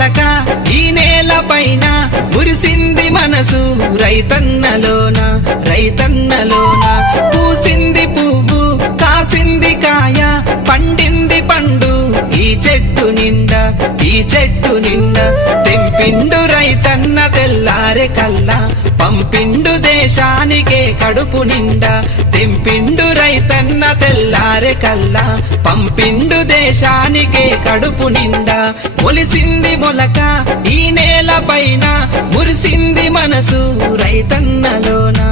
మొలక ఈ నేల పైన మురిసింది మనసు రైతన్నలోన రైతన్నలోన పూసింది పువ్వు కాసింది కాయ పండింది పండు ఈ చెట్టు నిండా ఈ చెట్టు నిండా తెంపిండు రైతన్న తెల్లారే కల్లా పంపిండు దేశానికే కడుపు నిండా తెంపిండు రైతన్న తెల్లారే కల్లా పంపిండు దేశానికే కడుపు నిండా మొలిసింది మొలక ఈ నేల పైన మురిసింది మనసు రైతన్నలోనా